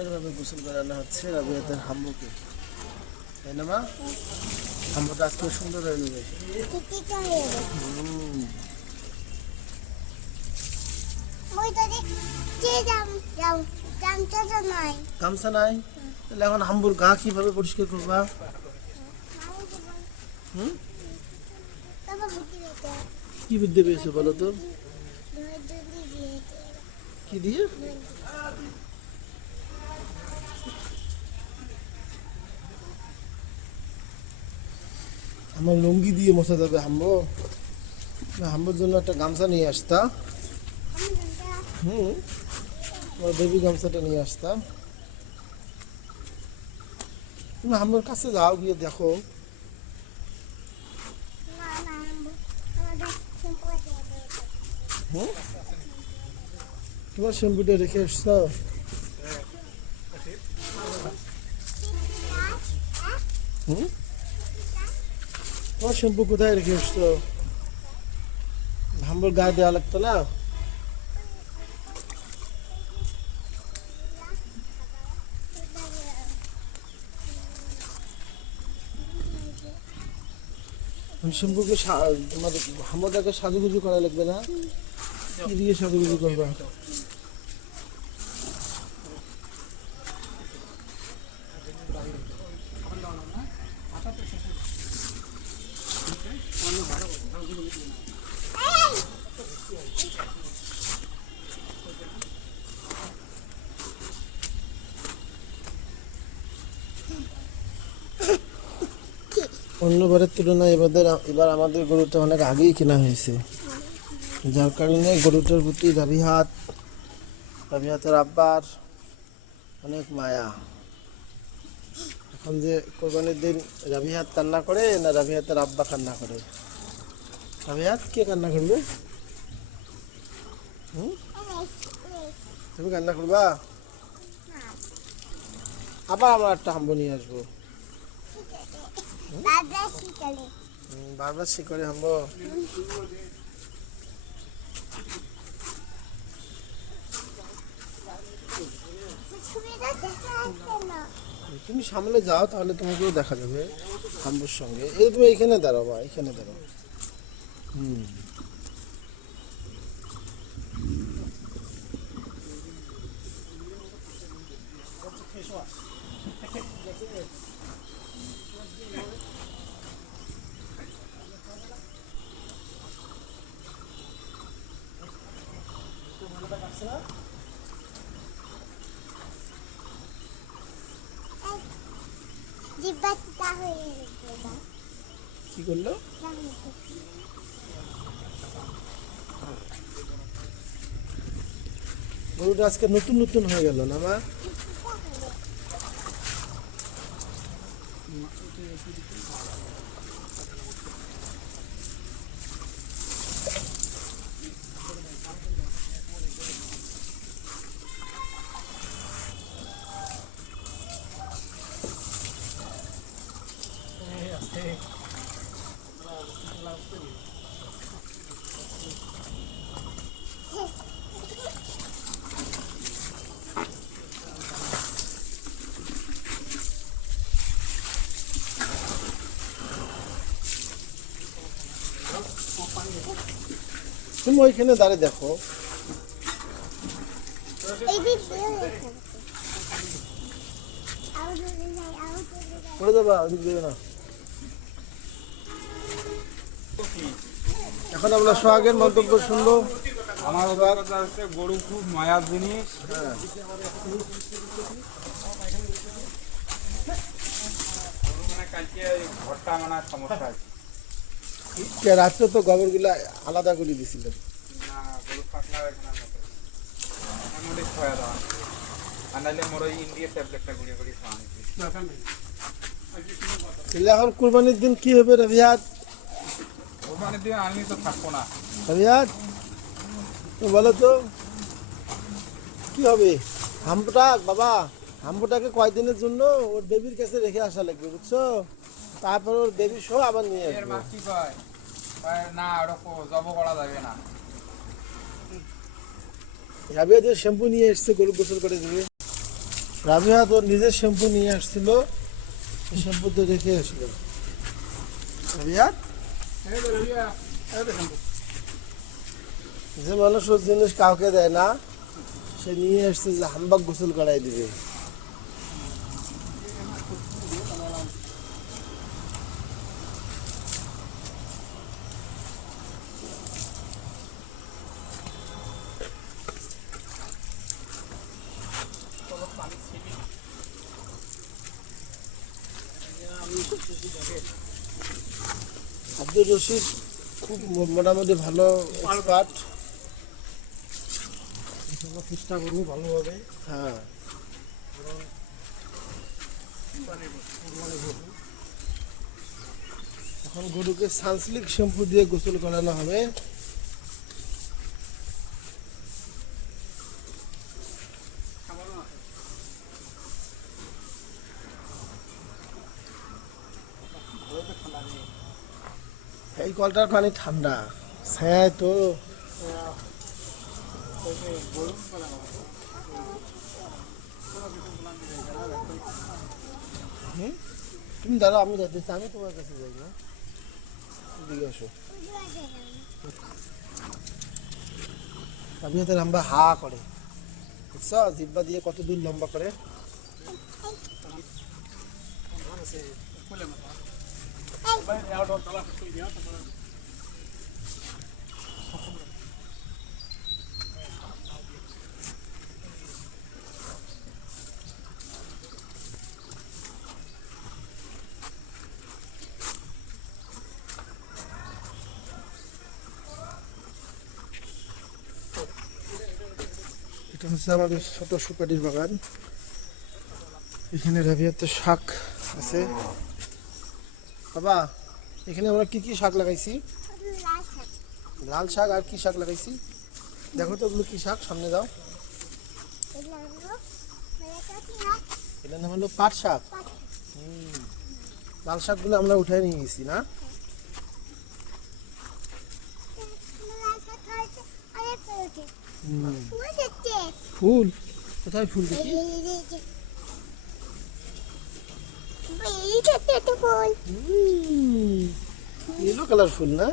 সুন্দরভাবে গোসল করানো হচ্ছে রাবিয়াতের হাম্বুকে, তাই না মা? হাম্বুটা আজকে সুন্দর হয়ে যাবে। গামছা নাই, তাহলে এখন হাম্বুর গা কিভাবে পরিষ্কার করবা? কি বুদ্ধি পেয়েছো বলো তো? কি দিয়ে? আমার লুঙ্গি দিয়ে মোছা যাবে হাম্বো? হাম্বোর জন্য একটা গামছা নিয়ে আসতাম। আমার বেবি গামছাটা নিয়ে আসতাম। তুমি হাম্বোর কাছে যাও, গিয়ে দেখো। তোমার শ্যাম্পুটা রেখে আসছো? তোমার শ্যাম্পু কোথায় রেখে আসছো? হাম্বোর গায়ে দেওয়া লাগতো না? শ্যাম্পুকে তোমার হাম্বোটাকে সাজুগুজু করা লাগবে না? কি দিয়ে সাজুগুজু করবা? অন্যবারের তুলনায় এবার আমাদের গরুটা অনেক আগেই কেনা হয়েছে, যার কারণে গরুটার প্রতি রাবিহাতের আব্বার অনেক মায়া। এখন যে কোরবানির দিন রাবিহাত কান্না করে না রাবিহাতের আব্বা কান্না করে? রাবিহাত কে কান্না করবে? তুমি কান্না করবা? আবার আমরা একটা হাম্বো নিয়ে আসবো। বারবার শিকারে হাম্বো। তুমি সামনে যাও, তাহলে তোমাকেও দেখা যাবে হাম্বুর সঙ্গে। এই তুমি এখানে দাঁড়াও বা এখানে দাঁড়াও। কি করলো? গরুটা আজকে নতুন নতুন হয়ে গেল না মা? তুমি ওইখানে দাঁড়িয়ে দেখো। পড়ে যাবা, ওদিক দেবে না। এখন আমরা সোহাগের মন্তব্য শুনবো। আমার অভিজ্ঞতা হচ্ছে গরু খুব মায়ার জিনিস। কালকে ঘরটা মানে সমস্যা আছে। রাত্রে তো গোবর গুলা আলাদা করে দিছিল। না গরু পাতলা এখানে ছয়া দেওয়া আর নাহলে মোর ওই ইন্ডিয়া ট্যাবলেটটা গুঁড়িয়ে করে খাওয়া। এখন কুরবানির দিন কি হবে রাবিহাত? কুরবানির দিন আমি তো থাকবো না। রাবিহাত বলো তো কি হবে? বাবা হাম্বুটাকে কয়দিনের জন্য ওর বেবির কাছে রেখে আসা লাগবে, বুঝছো? তারপর ওর বেবি শো আবার নিয়ে এর মা কি কয় না ওরকম জব করা যাবে না। রাবিহাত শ্যাম্পু নিয়ে এসছে, গরু গোসল করে দেবে। রাবিয়া তোর নিজের শ্যাম্পু নিয়ে আসছিল, শ্যাম্পু তো রেখে আসলো। রাবিয়া, যে মানুষ ওর জিনিস কাউকে দেয় না, সে নিয়ে আসছে যে হাম্বাক গোসল করাই দিবে। আব্দুর রশিদ খুব মোটামুটি ভালো এক্সপার্ট। চেষ্টা করবো ভালোভাবে। হ্যাঁ, এখন গরুকে সানসিল্ক শ্যাম্পু দিয়ে গোসল করানো হবে। এই কলটার পানি ঠান্ডা, ছায়ায় তো। হুম, তুমি দাঁড়াও, আমি যাচ্ছি, আমি তোমার কাছে যাই না, দিকে আসো। আমি হাতে লম্বা হা করে, বুঝছো, জিব্বা দিয়ে কত দূর লম্বা করে। এটা হচ্ছে আমাদের ছোট সুপারির বাগান। এখানে রাবিয়াতে শাক আছে। বাবা, এখানে আমরা কি কি শাক লাগাইছি? লাল শাক, আর কি শাক লাগাইছি দেখো তো, ওগুলো কি শাক, সামনে দাও। এটার নাম হলো পাট শাক। লাল শাকগুলো আমরা উঠাই নিয়ে গেছি না। ফুল কোথায়? ফুল দেখি। ইয়েলো কালার ফুল না?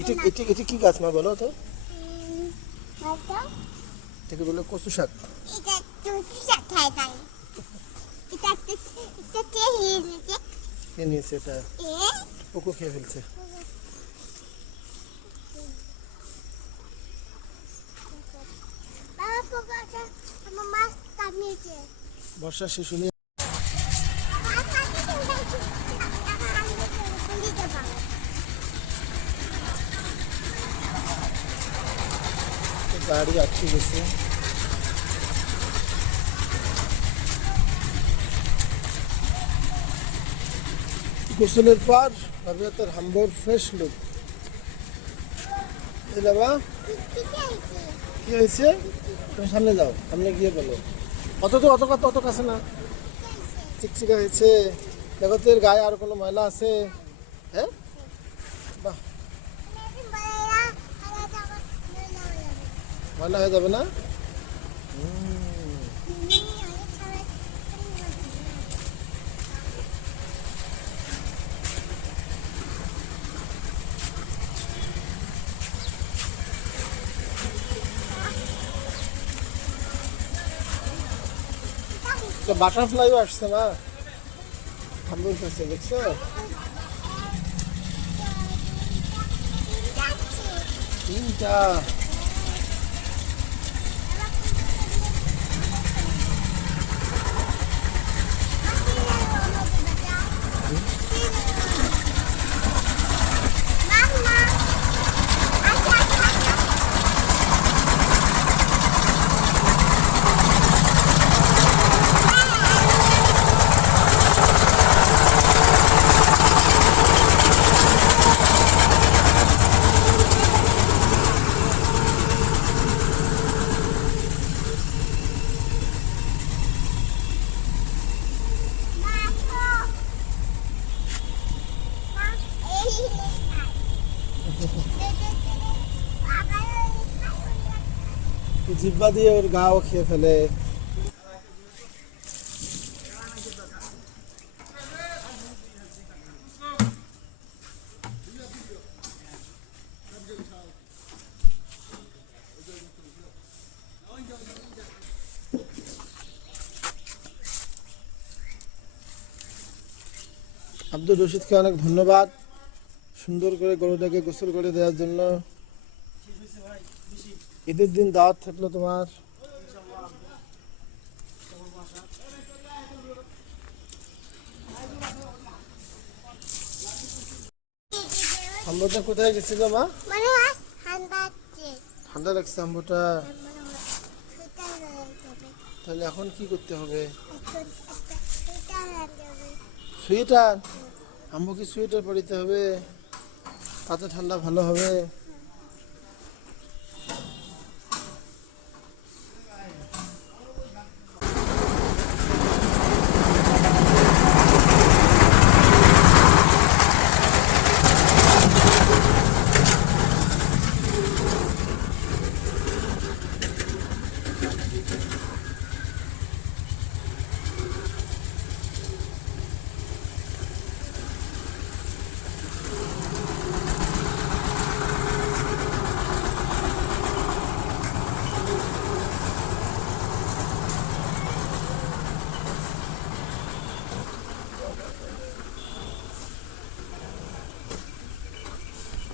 এটা এটা এটা কি গাছ মা বলো তো? এটাকে বলে কচু শাক। কে নিয়েছে এটা? পোকো খেয়ে ফেলছে। বর্ষা শেষ হলে গাড়ি আটকে গেছে। গোসলের পর রাবিয়াতের হাম্বর ফ্রেশ লুক। এই বাবা, কি হয়েছে? তুমি সামনে যাও, সামনে গিয়ে বলো। অত কাছে না, চিকচিকা হয়েছে। দেখো তো, এর গায়ে আর কোনো ময়লা আছে? হ্যাঁ, বাহ, ময়লা হয়ে যাবে না? বাটারফ্লাইও আসছে না, হাম্বর কাছে, দেখছো? তিনটা। জিব্বা দিয়ে ওর গাও খেয়ে ফেলে। আব্দুর রশিদকে অনেক ধন্যবাদ সুন্দর করে গরুটাকে গোসল করে দেওয়ার জন্য। ঈদের দিন দাওয়াত থাকলো তোমার। আম্বুটা কোথায় গেছিল মা? মনে হয় ঠান্ডা আছে। ঠান্ডা লাগছে আম্বুটা। মনে হয় সুইটার লাগাইতে হবে। তাহলে এখন কি করতে হবে? এখন একটা সুইটার লাগাতে হবে। সোয়েটার? আম্মু কি সোয়েটার পরিতে হবে? তাতে ঠান্ডা ভালো হবে।